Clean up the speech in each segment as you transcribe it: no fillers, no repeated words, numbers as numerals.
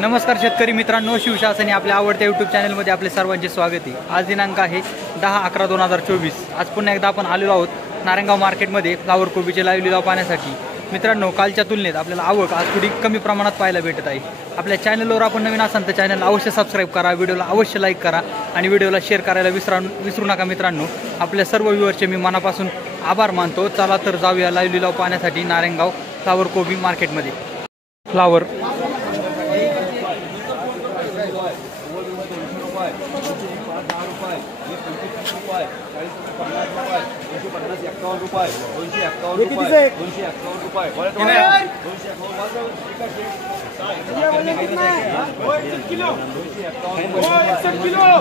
नमस्कार शेतकरी मित्रांनो, शिवशासनी आपल्या आवडत्या यूट्यूब चॅनलमध्ये आपले सर्वांचे स्वागत आहे। आज दिनांक आहे 10/11/2024। आज पुन्हा एकदा आपण आलेलो आहोत नारायणगाव मार्केटमध्ये फ्लावर कोबीचे लाईव्ह लिलाव पाहण्यासाठी। मित्रांनो, कालच्या तुलनेत आपल्याला आवक आज थोडी कमी प्रमाणात पाहायला भेटत आहे। आपल्या चॅनलवर आपण नवीन असाल तर चॅनलला अवश्य सबस्क्राईब करा, व्हिडिओला अवश्य लाईक करा आणि व्हिडिओला शेअर करायला विसरू नका। मित्रांनो, आपल्या सर्व व्ह्यूअरचे मी मनापासून आभार मानतो। चला तर जाऊया लाईव्ह लिलाव पाहण्यासाठी नारायणगाव फ्लावर कोबी मार्केटमध्ये। फ्लावर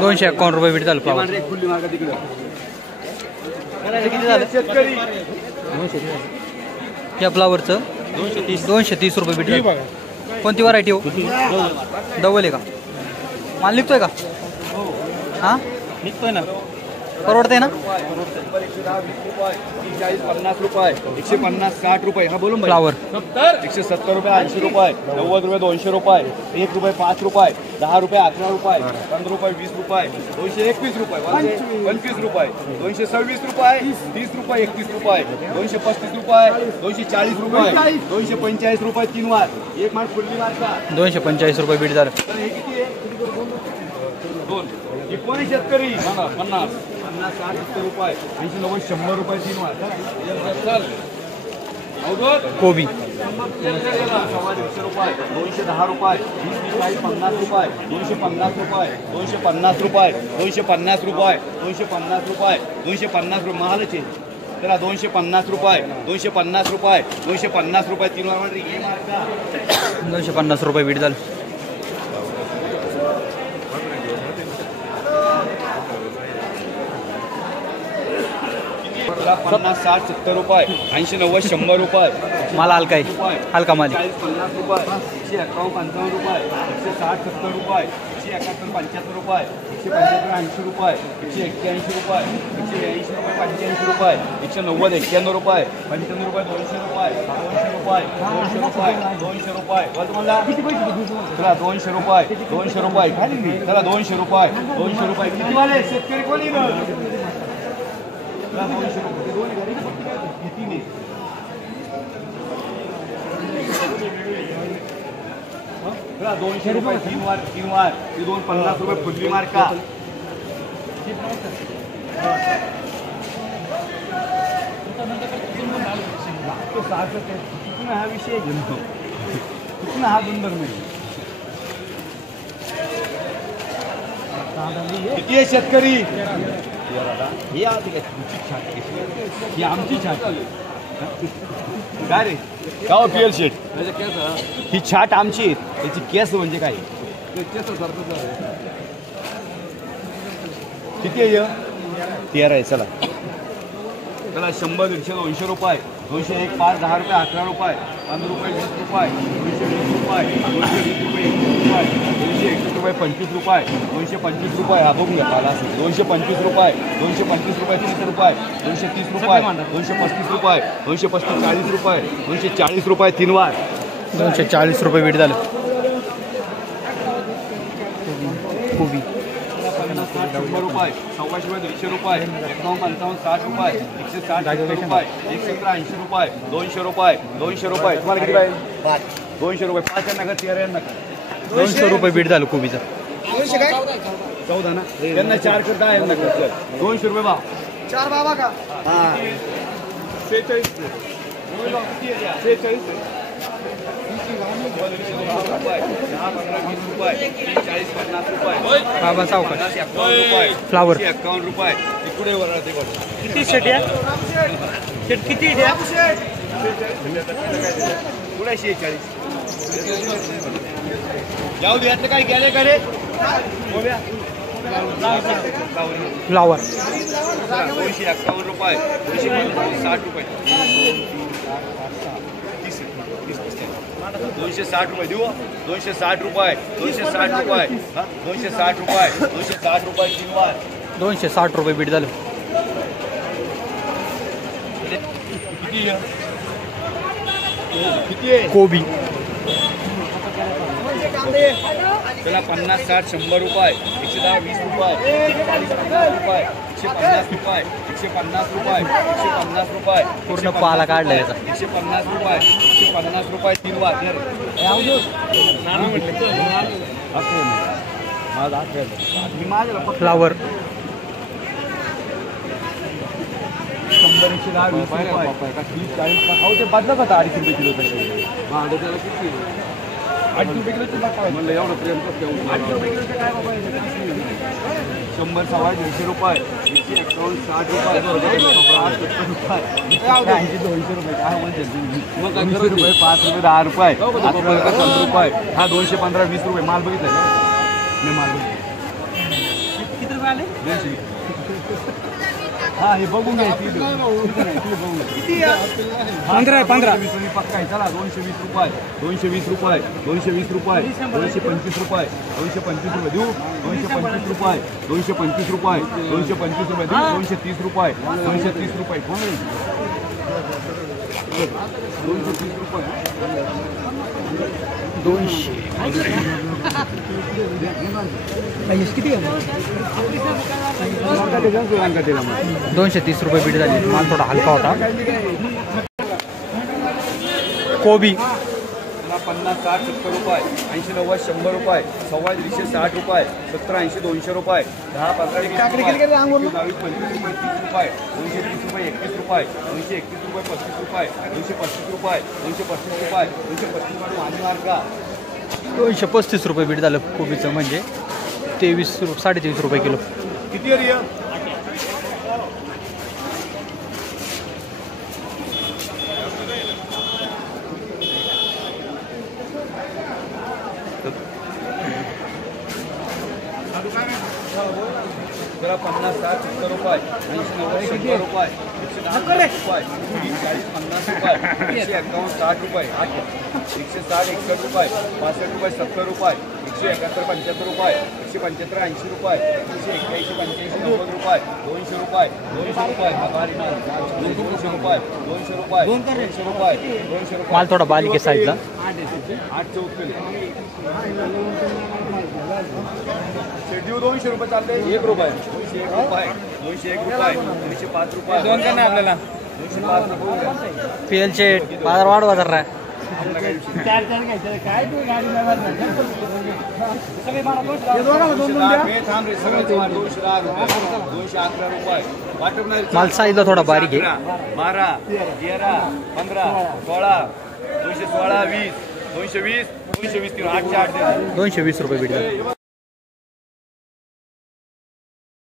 ₹251 भेट झालं। फ्लावर या फ्लावरचं ₹230 भेट झालं। कोणती व्हरायटी हो? डबल आहे का? माल निघतोय का? हां निघतोय ना, परवडतंय ना? 110, 20 रुपये, 40, 50 रुपये, 150, 60 रुपये। हा बोलून फ्लावर 170 रुपये, 80 रुपये, 90 रुपये, 200 रुपये, 1 रुपये, 5 रुपये, 10 रुपये, 11 रुपये, 15 रुपये, 20 रुपये, 221 रुपये, 25 रुपये, 226 रुपये, 30 रुपये, 31 रुपये, 235 रुपये, 240 रुपये, 245 रुपये, 3 वार एक माल फुल्ली मारता। 245 भेट झालं। कोणी शेतकरी 50, 60, 70 रुपये, 80, 90, 100 रुपये, 3 वार कोबी 150 रुपये, 210 रुपये, 20, 50 रुपये, 250 रुपये, 250 रुपये, 250 रुपये, 250 रुपये, 250 रुपये महालच आहे त्याला। 250 रुपये, 250 रुपये, 250 रुपये, 3 वार 250 भेट झालं। 50, 60, 70 रुपये, 80, 90, 100 रुपये। माल हलका आहे, हलका माल 40, 50 रुपये, 151, 55 रुपये, 160, 70 रुपये, 171, 75 रुपये, 175, 80 रुपये, 181 रुपये, 180 रुपये, 85 रुपये, 190, 91 रुपये, 95 रुपये, 200 रुपये, 200 रुपये, 200 रुपये, 200 रुपये। तुम्हाला किती पैसे तुला? 200 रुपये, 200 रुपये त्याला, 200 रुपये, 200 रुपये। किती माल आहे शेतकरी कोणी ना? 200 रुपये दोन घरी किती नाही? 200 रुपये, 3 वार, 3 वार, 250 रुपये फुटली मार्का। हा विषय कितना हा बंदर नाही किती आहे शेतकरी? ही आमची छाट काय रे? का पीएल शेट ही छाट आमची, याची केस म्हणजे काय? किती आहे? 13 आहे। चला चला 100, 150, 200 रुपये, 201, 5, 10 रुपये, 11 रुपये, 15 रुपये, 20 रुपये, 220 रुपये, 220 रुपये, 221 रुपये, 25 रुपये, 225 रुपये। हा बघून घ्या आला 225 रुपये, 225 रुपये, 30 रुपये, 230 रुपये, 235 रुपये, 235, 40 रुपये, 240 रुपये, 3 वार 240 भेट झालं। कोबी 50, 60, 100 रुपये, 100 रुपये, 150 रुपये, 51, 55, 60 रुपये, 160, 70 रुपये, 180 रुपये, 200 रुपये, 200 रुपये। तुम्हाला किती पाहिजे? 200 रुपये, 5 नका, 13 नका, 200 भेट झालं कोबीचं। 14 ना त्यांना 4 करता आहे ना 200 रुपये भाव 4 बाबा का? हां 46 बाबा सावकाश। फ्लावर 51 रुपये इकडे वरते किती शेट आहे? शेट किती आहे? पुढे 46 जाऊ दे। यातलं काय गेले का रे? फ्लावर 251 रुपये, 260 रुपये, 260 रुपये देऊ। 260 रुपये, 260 रुपये, 260 रुपये, 260 रुपये, 3 वार 260 भेट झालं। किती आहे? किती आहे? कोबी त्याला 50, 60, 100 रुपये, 110, 20 रुपये, 140 रुपये, 150 रुपये, 150 रुपये, 150 रुपये, पूर्ण पाला काढला याचा. 150 रुपये, 150 रुपये 3 वाजर. फ्लावर 100, 110, 20 रुपये, 30, 40, अहो ते बदला का 250 रुपये किलो तरी. भाडं त्याला किती 8 रुपये किलोचे बघा म्हणलं एवढं प्रेम कसं 8 रुपये किलोचे काय बाबा 100, 100, 150 रुपये, 151, 60 रुपये, 70 रुपये काय म्हणते मग 200 रुपये, 5 रुपये, 10 रुपये, 15 रुपये, हा 215, 20 रुपये माल बघितला ना मी माल किती रुपये आले? 200. हा हे बघून घ्यायची 15 पक्का आहे. चला 220 रुपये, 220 रुपये, 220 रुपये, 225 रुपये, 225 रुपये देऊ, 225 रुपये, 225 रुपये, 225 रुपये देऊ, 230 रुपये, 230 रुपये 230 रुपये 230 रुपये बीट झाली. माल थोडा हलका होता. कोबी 50, 60, 70 रुपये, 80, 90, 100 रुपये, 125, 60 रुपये, 70, 80, 200 रुपये, 10, 15, 20 रुपये, 22, 25 रुपये, 30 रुपये, 230 रुपये, 31 रुपये, 231 रुपये, 35 रुपये, 235 रुपये, 235 रुपये, 235 रुपये आणि मार्का 235 रुपये बीट झालं कोबीचं, म्हणजे 23 रुपये किलो. किती आहे रिया? जरा 50, 60, 70 रुपये, 80, 90, 100 रुपये, 110 रुपये, 30, 40, 50 रुपये, 151, 60 रुपये, 160, 61 रुपये, 65 रुपये, 70 रुपये, 171, 75 रुपये, 175, 80 रुपये, 181, 85, 90 रुपये, 200 रुपये, 200 रुपये, 200 रुपये, 200 रुपये, 200 रुपये, 200 रुपये. माल थोडा बारीक आहे साईजला. 8 चौकले शेड्यू 200 रुपये चालते. 1 रुपये, 201 रुपये, 201 रुपये, 205 रुपये. दोन करणार आपल्याला 205 रुपये. पीएलचे बाजार वाढवा जरा. माल साईजला थोडा बारीक आहे. 12, 13, 15, 16, 216, 20, 220, 220, 8, 8 220 रुपये बीट झालं.